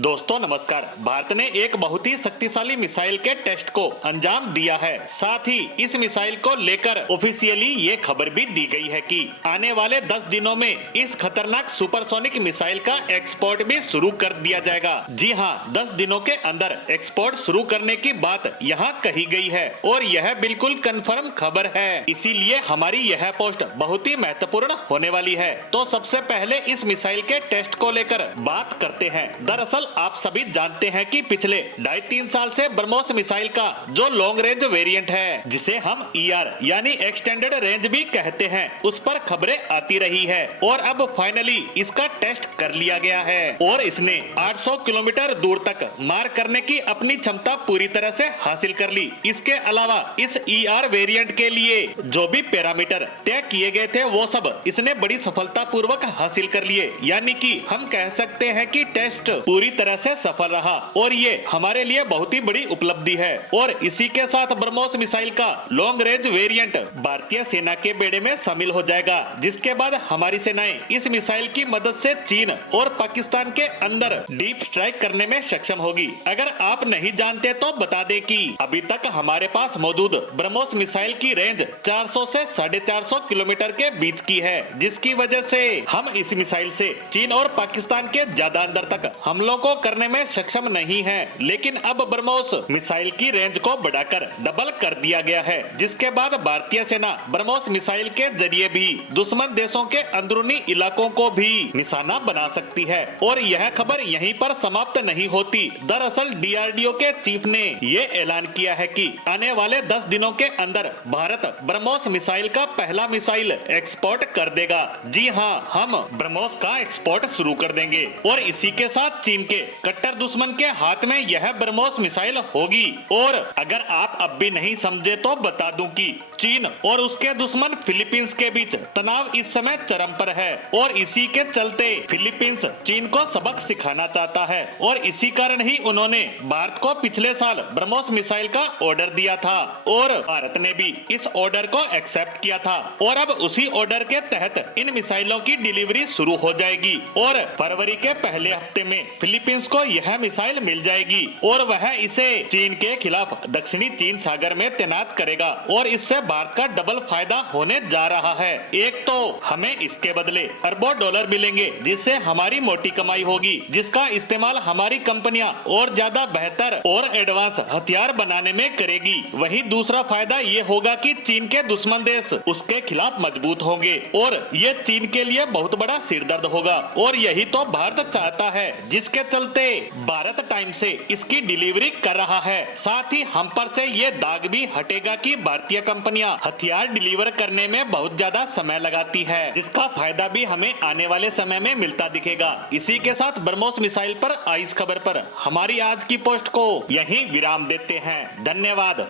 दोस्तों नमस्कार। भारत ने एक बहुत ही शक्तिशाली मिसाइल के टेस्ट को अंजाम दिया है। साथ ही इस मिसाइल को लेकर ऑफिशियली ये खबर भी दी गई है कि आने वाले 10 दिनों में इस खतरनाक सुपरसोनिक मिसाइल का एक्सपोर्ट भी शुरू कर दिया जाएगा। जी हां, 10 दिनों के अंदर एक्सपोर्ट शुरू करने की बात यहां कही गई है और यह बिल्कुल कंफर्म खबर है। इसीलिए हमारी यह पोस्ट बहुत ही महत्वपूर्ण होने वाली है। तो सबसे पहले इस मिसाइल के टेस्ट को लेकर बात करते हैं। दरअसल आप सभी जानते हैं कि पिछले 2.5-3 साल से ब्रह्मोस मिसाइल का जो लॉन्ग रेंज वेरिएंट है, जिसे हम ईआर यानी एक्सटेंडेड रेंज भी कहते हैं, उस पर खबरें आती रही है और अब फाइनली इसका टेस्ट कर लिया गया है और इसने 800 किलोमीटर दूर तक मार करने की अपनी क्षमता पूरी तरह से हासिल कर ली। इसके अलावा इस ईआर वेरिएंट के लिए जो भी पैरामीटर तय किए गए थे वो सब इसने बड़ी सफलता पूर्वक हासिल कर लिए। यानी कि हम कह सकते हैं कि टेस्ट पूरी तरह से सफल रहा और ये हमारे लिए बहुत ही बड़ी उपलब्धि है। और इसी के साथ ब्रह्मोस मिसाइल का लॉन्ग रेंज वेरिएंट भारतीय सेना के बेड़े में शामिल हो जाएगा, जिसके बाद हमारी सेनाएं इस मिसाइल की मदद से चीन और पाकिस्तान के अंदर डीप स्ट्राइक करने में सक्षम होगी। अगर आप नहीं जानते तो बता दें कि अभी तक हमारे पास मौजूद ब्रह्मोस मिसाइल की रेंज 400 से 450 किलोमीटर के बीच की है, जिसकी वजह से हम इस मिसाइल से चीन और पाकिस्तान के ज्यादा अंदर तक हमलों को करने में सक्षम नहीं है। लेकिन अब ब्रह्मोस मिसाइल की रेंज को बढ़ाकर डबल कर दिया गया है, जिसके बाद भारतीय सेना ब्रह्मोस मिसाइल के जरिए भी दुश्मन देशों के अंदरूनी इलाकों को भी निशाना बना सकती है। और यह खबर यहीं पर समाप्त नहीं होती। दरअसल डीआरडीओ के चीफ ने ये ऐलान किया है कि आने वाले 10 दिनों के अंदर भारत ब्रह्मोस मिसाइल का पहला मिसाइल एक्सपोर्ट कर देगा। जी हाँ, हम ब्रह्मोस का एक्सपोर्ट शुरू कर देंगे और इसी के साथ चीन के कट्टर दुश्मन के हाथ में यह ब्रह्मोस मिसाइल होगी। और अगर आप अब भी नहीं समझे तो बता दूं कि चीन और उसके दुश्मन फिलीपींस के बीच तनाव इस समय चरम पर है और इसी के चलते फिलीपींस चीन को सबक सिखाना चाहता है और इसी कारण ही उन्होंने भारत को पिछले साल ब्रह्मोस मिसाइल का ऑर्डर दिया था और भारत ने भी इस ऑर्डर को एक्सेप्ट किया था और अब उसी ऑर्डर के तहत इन मिसाइलों की डिलीवरी शुरू हो जाएगी और फरवरी के पहले हफ्ते में फिलीपींस को यह मिसाइल मिल जाएगी और वह इसे चीन के खिलाफ दक्षिणी चीन सागर में तैनात करेगा और इससे भारत का डबल फायदा होने जा रहा है। एक तो हमें इसके बदले अरबों डॉलर मिलेंगे, जिससे हमारी मोटी कमाई होगी, जिसका इस्तेमाल हमारी कंपनियां और ज्यादा बेहतर और एडवांस हथियार बनाने में करेगी। वहीं दूसरा फायदा ये होगा कि चीन के दुश्मन देश उसके खिलाफ मजबूत होंगे और ये चीन के लिए बहुत बड़ा सिरदर्द होगा और यही तो भारत चाहता है, जिसके चलते भारत टाइम से इसकी डिलीवरी कर रहा है। साथ ही हम पर से ये दाग भी हटेगा कि भारतीय कंपनियां हथियार डिलीवर करने में बहुत ज्यादा समय लगाती है, जिसका फायदा भी हमें आने वाले समय में मिलता दिखेगा। इसी के साथ ब्रह्मोस मिसाइल पर आई इस खबर पर हमारी आज की पोस्ट को यहीं विराम देते हैं। धन्यवाद।